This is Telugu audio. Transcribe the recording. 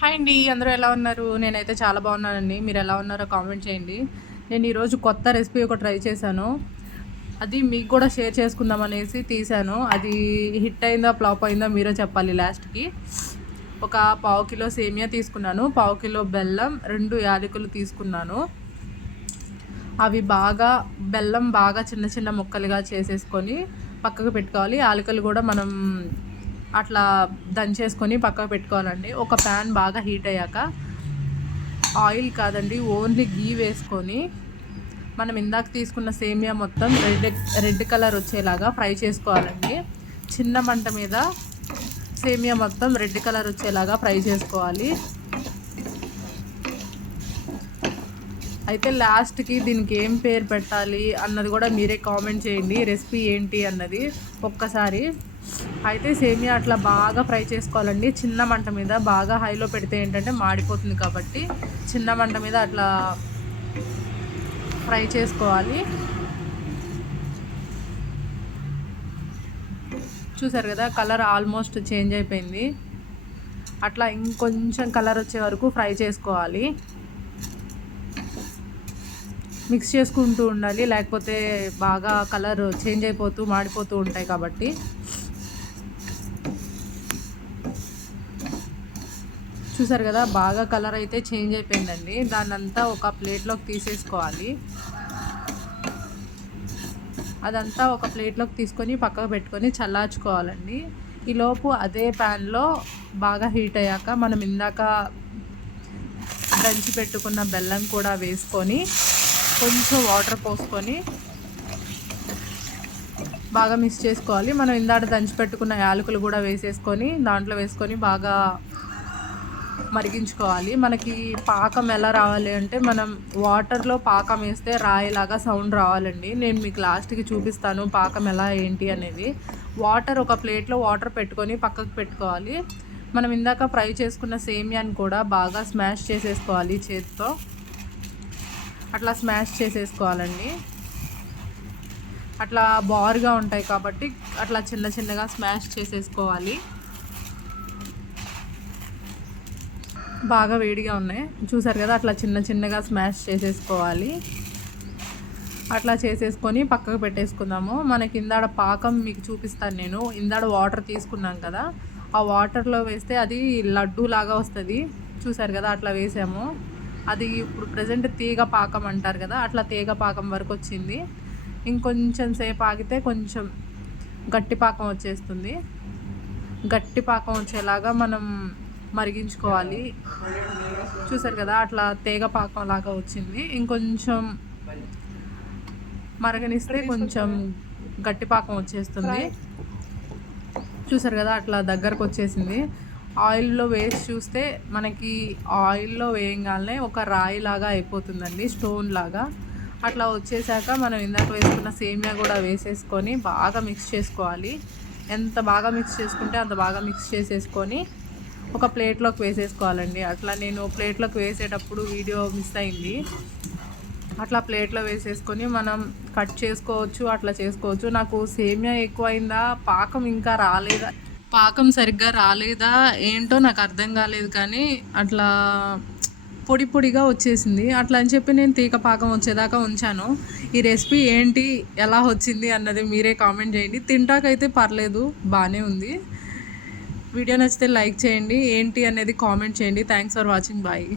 హాయ్ అండి అందరూ ఎలా ఉన్నారు? నేనైతే చాలా బాగున్నానండి. మీరు ఎలా ఉన్నారో కామెంట్ చేయండి. నేను ఈరోజు కొత్త రెసిపీ ఒక ట్రై చేశాను. అది మీకు కూడా షేర్ చేసుకుందాం అనేసి తీశాను. అది హిట్ అయిందా ఫ్లాప్ అయిందా మీరే చెప్పాలి లాస్ట్కి ఒక పావు కిలో సేమియా తీసుకున్నాను. పావు కిలో బెల్లం రెండు యాలకులు తీసుకున్నాను. అవి బాగా బెల్లం బాగా చిన్న చిన్న ముక్కలుగా చేసేసుకొని పక్కకు పెట్టుకోవాలి. యాలకులు కూడా మనం అట్లా దంచేసుకొని పక్కకు పెట్టుకోవాలండి. ఒక ప్యాన్ బాగా హీట్ అయ్యాక ఆయిల్ కాదండి ఓన్లీ గీ వేసుకొని మనం ఇందాక తీసుకున్న సేమియా మొత్తం రెడ్ రెడ్ కలర్ వచ్చేలాగా ఫ్రై చేసుకోవాలండి. చిన్న మంట మీద సేమియా మొత్తం రెడ్ కలర్ వచ్చేలాగా ఫ్రై చేసుకోవాలి. అయితే లాస్ట్కి దీనికి ఏం పేరు పెట్టాలి అన్నది కూడా మీరే కామెంట్ చేయండి. రెసిపీ ఏంటి అన్నది ఒక్కసారి. అయితే సేమియా అట్లా బాగా ఫ్రై చేసుకోవాలండి. చిన్న మంట మీద బాగా హైలో పెడితే ఏంటంటే మాడిపోతుంది కాబట్టి చిన్న మంట మీద అట్లా ఫ్రై చేసుకోవాలి. చూసారు కదా కలర్ ఆల్మోస్ట్ చేంజ్ అయిపోయింది. అట్లా ఇంకొంచెం కలర్ వచ్చే వరకు ఫ్రై చేసుకోవాలి. మిక్స్ చేసుకుంటూ ఉండాలి. లేకపోతే బాగా కలర్ చేంజ్ అయిపోతూ మాడిపోతూ ఉంటాయి కాబట్టి. చూసారు కదా బాగా కలర్ అయితే చేంజ్ అయిపోయిందండి. దాన్ని అంతా ఒక ప్లేట్లోకి తీసేసుకోవాలి. అదంతా ఒక ప్లేట్లోకి తీసుకొని పక్కకు పెట్టుకొని చల్లార్చుకోవాలండి. ఈలోపు అదే ప్యాన్లో బాగా హీట్ అయ్యాక మనం ఇందాక దంచి పెట్టుకున్న బెల్లం కూడా వేసుకొని కొంచెం వాటర్ పోసుకొని బాగా మిక్స్ చేసుకోవాలి. మనం ఇందాట దంచి పెట్టుకున్న యాలకులు కూడా వేసేసుకొని దాంట్లో వేసుకొని బాగా మరిగించుకోవాలి. మనకి పాకం ఎలా రావాలి అంటే మనం వాటర్లో పాకం వేస్తే రాయిలాగా సౌండ్ రావాలండి. నేను మీకు లాస్ట్కి చూపిస్తాను పాకం ఎలా ఏంటి అనేది. వాటర్ ఒక ప్లేట్లో వాటర్ పెట్టుకొని పక్కకు పెట్టుకోవాలి. మనం ఇందాక ఫ్రై చేసుకున్న సేమియాని కూడా బాగా స్మాష్ చేసేసుకోవాలి చేతితో. అట్లా స్మాష్ చేసేసుకోవాలండి. అట్లా బార్గా ఉంటాయి కాబట్టి అట్లా చిన్న చిన్నగా స్మాష్ చేసేసుకోవాలి. బాగా వేడిగా ఉన్నాయి. చూసారు కదా అట్లా చిన్న చిన్నగా స్మాష్ చేసేసుకోవాలి. అట్లా చేసేసుకొని పక్కకు పెట్టేసుకుందాము. మనకి ఇందాడ పాకం మీకు చూపిస్తాను నేను. ఇందాడ వాటర్ తీసుకున్నాం కదా ఆ వాటర్లో వేస్తే అది లడ్డూ లాగా వస్తుంది. చూసారు కదా అట్లా వేసాము. అది ఇప్పుడు ప్రజెంట్ తీగ పాకం అంటారు కదా అట్లా తీగ పాకం వరకు వచ్చింది. ఇంకొంచెం సేపు ఆగితే కొంచెం గట్టి పాకం వచ్చేస్తుంది. గట్టి పాకం వచ్చేలాగా మనం మరిగించుకోవాలి. చూసారు కదా అట్లా తేగ పాకం లాగా వచ్చింది. ఇంకొంచెం మరగనిస్తే కొంచెం గట్టి పాకం వచ్చేస్తుంది. చూసారు కదా అట్లా దగ్గరకు వచ్చేసింది. ఆయిల్లో వేసి చూస్తే మనకి ఆయిల్లో వేయగానే ఒక రాయి లాగా అయిపోతుందండి స్టోన్ లాగా. అట్లా వచ్చేసాక మనం ఇందాక వేసుకున్న సేమియా కూడా వేసేసుకొని బాగా మిక్స్ చేసుకోవాలి. ఎంత బాగా మిక్స్ చేసుకుంటే అంత బాగా మిక్స్ చేసేసుకొని ఒక ప్లేట్లోకి వేసేసుకోవాలండి. అట్లా నేను ప్లేట్లోకి వేసేటప్పుడు వీడియో మిస్ అయింది. అట్లా ప్లేట్లో వేసేసుకొని మనం కట్ చేసుకోవచ్చు అట్లా చేసుకోవచ్చు. నాకు సేమియా ఎక్కువైందా పాకం ఇంకా రాలేదా? పాకం సరిగ్గా రాలేదా ఏంటో నాకు అర్థం కాలేదు కానీ అట్లా పొడి పొడిగా వచ్చేసింది. అట్లా అని చెప్పి నేను తీగ పాకం వచ్చేదాకా ఉంచాను. ఈ రెసిపీ ఏంటి ఎలా వచ్చింది అన్నది మీరే కామెంట్ చేయండి. తింటాకైతే పర్లేదు బాగానే ఉంది. వీడియో నచ్చితే లైక్ చేయండి ఏంటి అనేది కామెంట్ చేయండి. Thanks for watching bye.